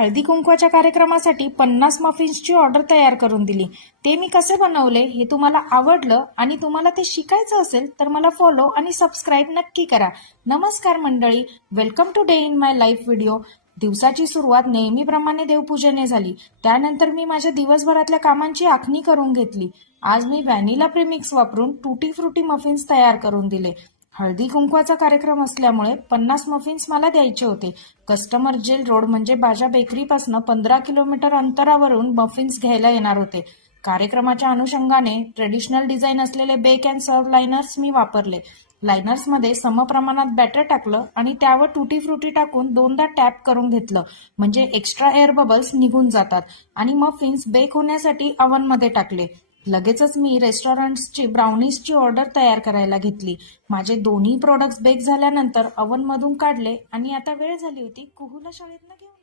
हळदी कुंकवाच्या कार्यक्रमासाठी 50 मफिन्सची ऑर्डर तयार करून दिली. ते मी कसे बनवले हे तुम्हाला आवडलं आणि तुम्हाला ते शिकायचं असेल तर मला फॉलो आणि सबस्क्राईब नक्की करा. नमस्कार मंडळी, welcome to day in my life video. दिवसाची सुरुवात नेहमीप्रमाणे देवपूजेने झाली. त्यानंतर मी माझ्या दिवसभरातल्या कामांची आखणी करून घेतली. आज मी व्हॅनिला प्रीमिक्स वापरून टुटी फ्रुटी मफिन्स तयार करून दिले. हळदी कुंकवाचा कार्यक्रम असल्यामुळे 50 मफिन्स मला द्यायचे होते. कस्टमर जेल रोड म्हणजे माझ्या बेकरीपासून 15 किलोमीटर अंतरावरून मफिन्स घ्यायला येणार होते. कार्यक्रमाच्या अनुषंगाने ट्रेडिशनल डिझाईन असलेले बेक अँड सर्व लायनर्स मी वापरले. लायनर्समध्ये समप्रमाणात बॅटर टाकलं आणि त्यावर टुटी फ्रुटी टाकून दोनदा टॅप करून घेतलं, म्हणजे एक्स्ट्रा एअर बबल्स निघून जातात. आणि मफिन्स बेक होण्यासाठी ओव्हनमध्ये टाकले. लगेचच मी रेस्टॉरंट्सची ब्राउनीजची ऑर्डर तयार करायला घेतली. माझे दोन्ही प्रोडक्ट्स बेक झाल्यानंतर ओव्हनमधून काढले आणि आता वेळ झाली होती कुहूला शाळेतनं घेऊन